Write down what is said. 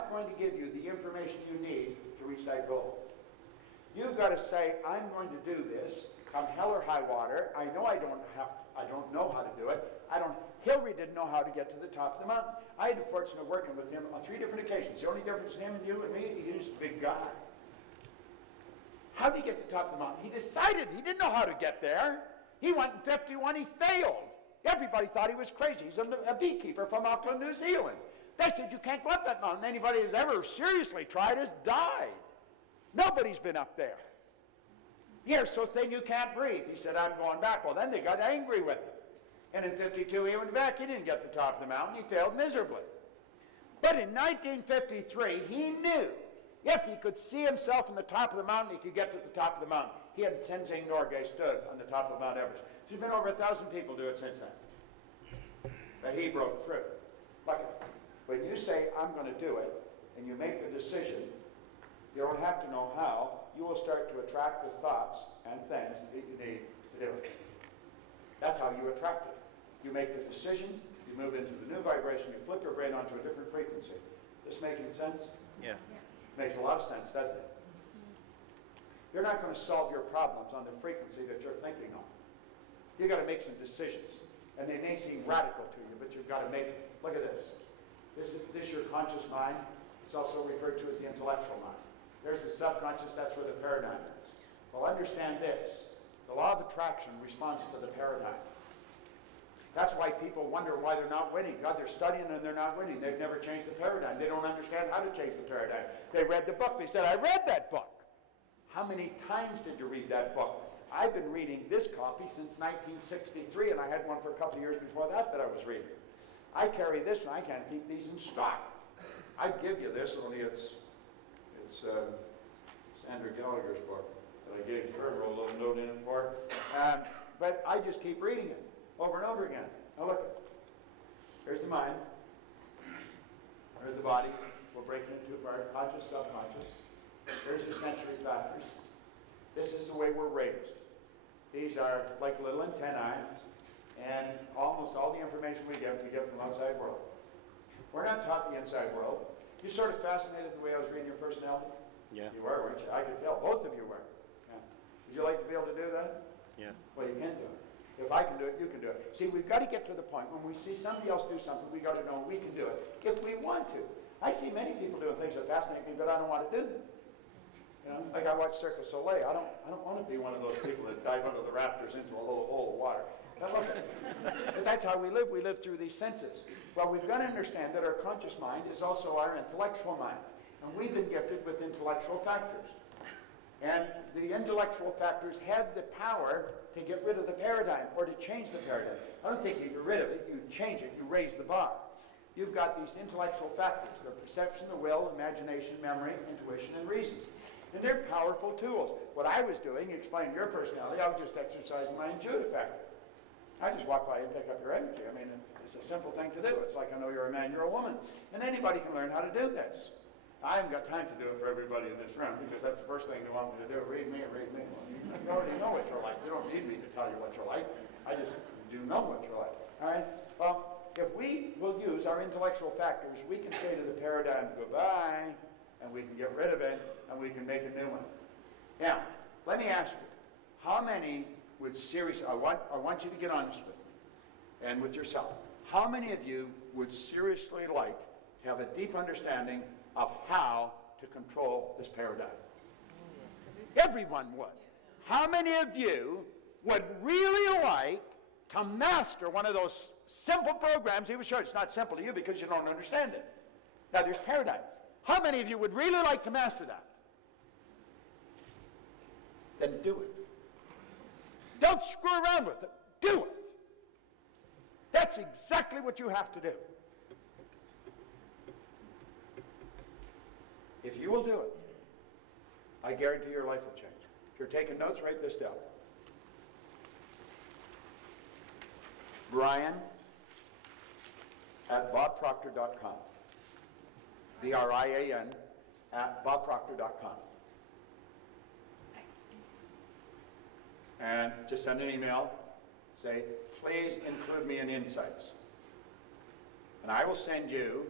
not going to give you the information you need to reach that goal. You've got to say, I'm going to do this, come hell or high water. I know I don't know how to do it. Hillary didn't know how to get to the top of the mountain. I had the fortune of working with him on 3 different occasions. The only difference in him and you and me, he was a big guy. How did he get to the top of the mountain? He decided he didn't know how to get there. He went in 51, he failed. Everybody thought he was crazy. He's a beekeeper from Auckland, New Zealand. They said, you can't go up that mountain. Anybody who's ever seriously tried has died. Nobody's been up there. You're so thin you can't breathe. He said, I'm going back. Well, then they got angry with him. And in 52, he went back. He didn't get to the top of the mountain. He failed miserably. But in 1953, he knew if he could see himself on the top of the mountain, he could get to the top of the mountain. He and Tenzing Norgay stood on the top of Mount Everest. There's been over 1,000 people do it since then. But he broke through. But when you say, I'm going to do it, and you make the decision, you don't have to know how, you will start to attract the thoughts and things that you need to do it. That's how you attract it. You make the decision, you move into the new vibration, you flip your brain onto a different frequency. This making sense? Yeah. Makes a lot of sense, doesn't it? You're not going to solve your problems on the frequency that you're thinking on. You've got to make some decisions. And they may seem radical to you, but you've got to make it. Look at this. This is your conscious mind. It's also referred to as the intellectual mind. There's the subconscious, that's where the paradigm is. Well, understand this. The law of attraction responds to the paradigm. That's why people wonder why they're not winning. God, they're studying and they're not winning. They've never changed the paradigm. They don't understand how to change the paradigm. They read the book. They said, I read that book. How many times did you read that book? I've been reading this copy since 1963, and I had one for a couple of years before that I was reading. I carry this, and I can't keep these in stock. I'd give you this, only it's Andrew Gallagher's book that I gave Kurt a little note in it for. But I just keep reading it over and over again. Now look, here's the mind. Here's the body. We'll break it into part, conscious, subconscious. Here's the sensory factors. This is the way we're raised. These are like little antennae, and almost all the information we get from the outside world. We're not taught the inside world. You sort of fascinated the way I was reading your personality? Yeah. You were, weren't you? I could tell. Both of you were. Yeah. Would you like to be able to do that? Yeah. Well, you can do it. If I can do it, you can do it. See, we've got to get to the point when we see somebody else do something, we've got to know we can do it if we want to. I see many people doing things that fascinate me, but I don't want to do them. You know, like I watch Cirque du Soleil. I don't want to be one of those people that dive under the rafters into a little hole of water. But that's how we live. We live through these senses. Well, we've got to understand that our conscious mind is also our intellectual mind. And we've been gifted with intellectual factors. And the intellectual factors have the power to get rid of the paradigm or to change the paradigm. I don't think you get rid of it. You change it. You raise the bar. You've got these intellectual factors. They're perception, the will, imagination, memory, intuition, and reason. And they're powerful tools. What I was doing, explaining your personality, I was just exercising my intuitive factor. I just walk by and pick up your energy. I mean, it's a simple thing to do. It's like I know you're a man, you're a woman. And anybody can learn how to do this. I haven't got time to do it for everybody in this room because that's the first thing they want me to do. Read me, read me. Well, you already know what you're like. You don't need me to tell you what you're like. I just do know what you're like. All right? Well, if we will use our intellectual factors, we can say to the paradigm, goodbye, and we can get rid of it, and we can make a new one. Now, let me ask you, how many would seriously, I want you to get honest with me and with yourself. How many of you would seriously like to have a deep understanding of how to control this paradigm? Everyone would. How many of you would really like to master one of those simple programs he was showing? It's not simple to you because you don't understand it. Now there's paradigm. How many of you would really like to master that? Then do it. Don't screw around with it. Do it. That's exactly what you have to do. If you will do it, I guarantee your life will change. If you're taking notes, write this down. Brian at bobproctor.com. BRIAN at bobproctor.com. And just send an email. Say, please include me in Insights. And I will send you